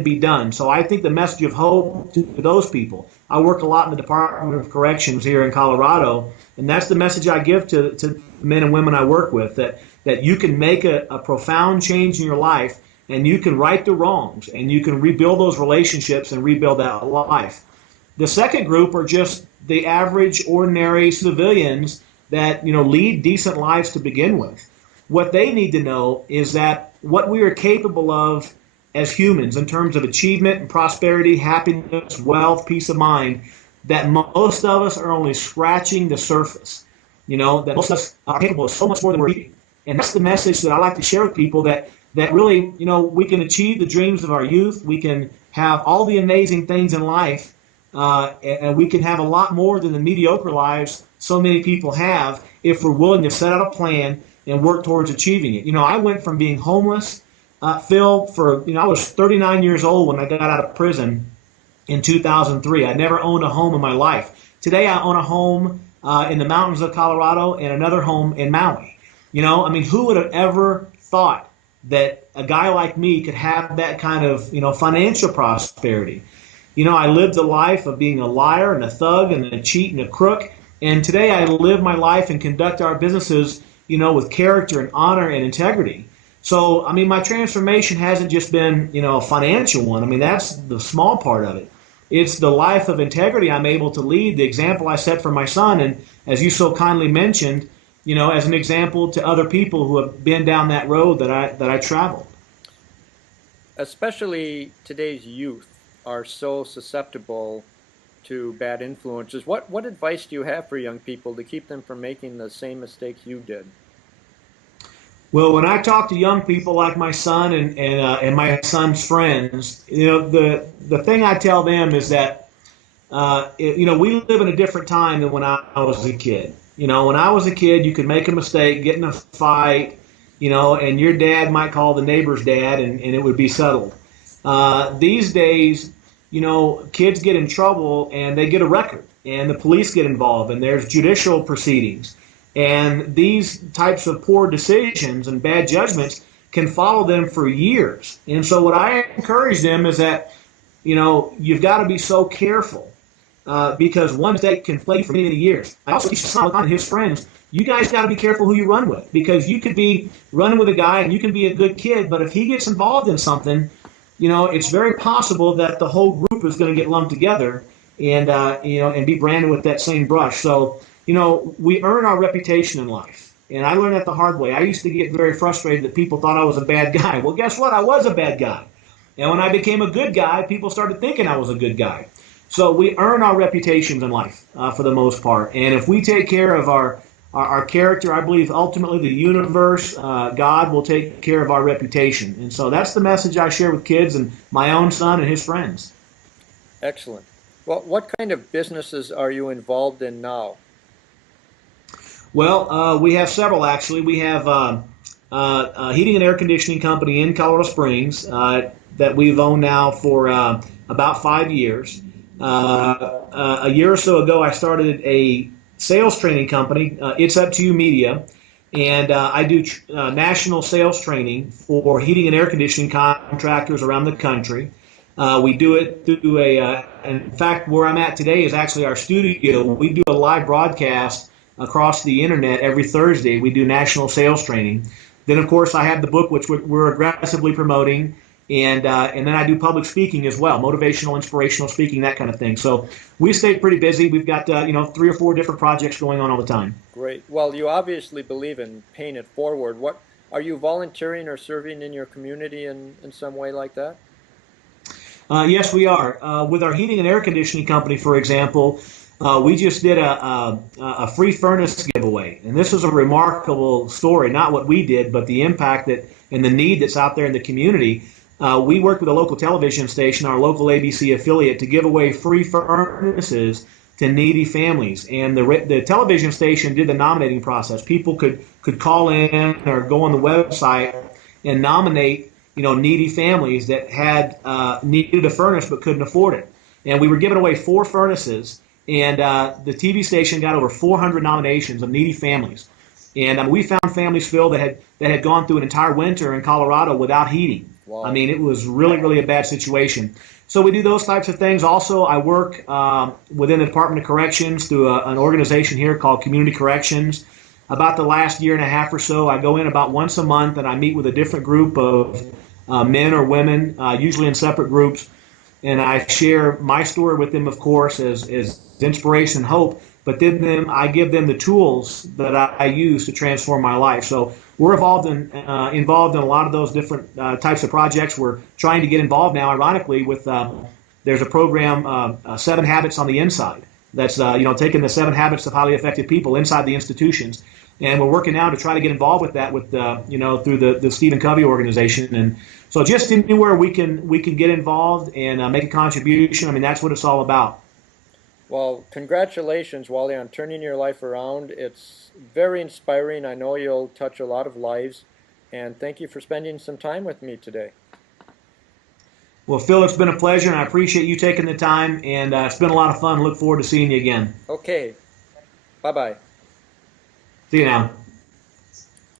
be done. So I think the message of hope to those people. I work a lot in the Department of Corrections here in Colorado, and that's the message I give to men and women I work with, that you can make a profound change in your life, and you can right the wrongs, and you can rebuild those relationships and rebuild that life. The second group are just the average, ordinary civilians that lead decent lives to begin with. What they need to know is that what we are capable of as humans in terms of achievement and prosperity, happiness, wealth, peace of mind, that most of us are only scratching the surface. That most of us are capable of so much more than we're eating. And that's the message that I like to share with people, that really, we can achieve the dreams of our youth. We can have all the amazing things in life, and we can have a lot more than the mediocre lives so many people have if we're willing to set out a plan and work towards achieving it. I went from being homeless, Phil, I was 39 years old when I got out of prison in 2003. I never owned a home in my life. Today I own a home in the mountains of Colorado and another home in Maui. Who would have ever thought that a guy like me could have that kind of, financial prosperity? I lived a life of being a liar and a thug and a cheat and a crook. And today I live my life and conduct our businesses, with character and honor and integrity. So, my transformation hasn't just been, a financial one. That's the small part of it. It's the life of integrity I'm able to lead, the example I set for my son, and as you so kindly mentioned, as an example to other people who have been down that road that I traveled. Especially today's youth are so susceptible to bad influences. What advice do you have for young people to keep them from making the same mistakes you did? Well, when I talk to young people like my son and my son's friends, the thing I tell them is that we live in a different time than when I was a kid. When I was a kid, you could make a mistake, get in a fight, and your dad might call the neighbor's dad, and it would be settled. These days, kids get in trouble and they get a record, and the police get involved, and there's judicial proceedings. And these types of poor decisions and bad judgments can follow them for years. And so what I encourage them is that, you've got to be so careful because one mistake can play for many, many years. I also teach Son and his friends, you guys got to be careful who you run with, because you could be running with a guy and you can be a good kid, but if he gets involved in something, it's very possible that the whole group is going to get lumped together and, and be branded with that same brush. So, we earn our reputation in life. And I learned that the hard way. I used to get very frustrated that people thought I was a bad guy. Well, guess what? I was a bad guy. And when I became a good guy, people started thinking I was a good guy. So we earn our reputations in life for the most part. And if we take care of our character, I believe ultimately the universe, God will take care of our reputation. And so that's the message I share with kids and my own son and his friends. Excellent. Well, what kind of businesses are you involved in now? Well, we have several, actually. We have a heating and air conditioning company in Colorado Springs that we've owned now for about 5 years. A year or so ago, I started a sales training company. It's Up to You Media, and I do national sales training for heating and air conditioning contractors around the country. We do it through in fact, where I'm at today is actually our studio. We do a live broadcast across the internet every Thursday. We do national sales training. Then, of course, I have the book, which we're aggressively promoting, and then I do public speaking as well, motivational, inspirational speaking, that kind of thing. So we stay pretty busy. We've got 3 or 4 different projects going on all the time. Great. Well, you obviously believe in paying it forward. What are you volunteering or serving in your community in some way like that? Yes, we are. With our heating and air conditioning company, for example, we just did a free furnace giveaway. And this is a remarkable story, not what we did, but the impact that and the need that's out there in the community. We worked with a local television station, our local ABC affiliate, to give away free furnaces to needy families. And the television station did the nominating process. People could call in or go on the website and nominate needy families that had needed a furnace but couldn't afford it. And we were giving away 4 furnaces. And the TV station got over 400 nominations of needy families. And we found families, Phil, that had gone through an entire winter in Colorado without heating. Wow. I mean, it was really, really a bad situation. So we do those types of things. Also, I work within the Department of Corrections through an organization here called Community Corrections. About the last year and a half or so, I go in about once a month and I meet with a different group of men or women, usually in separate groups, and I share my story with them, of course, as inspiration and hope. But then I give them the tools that I use to transform my life. So we're involved in a lot of those different types of projects. We're trying to get involved now, ironically, with there's a program, 7 Habits on the Inside. That's taking the 7 habits of highly effective people inside the institutions, and we're working now to try to get involved with that with through the Stephen Covey organization. And so just anywhere we can get involved and make a contribution. I mean, that's what it's all about. Well, congratulations, Wally, on turning your life around. It's very inspiring. I know you'll touch a lot of lives, and thank you for spending some time with me today. Well, Phil, it's been a pleasure, and I appreciate you taking the time, and it's been a lot of fun. Look forward to seeing you again. Okay. Bye-bye. See you now.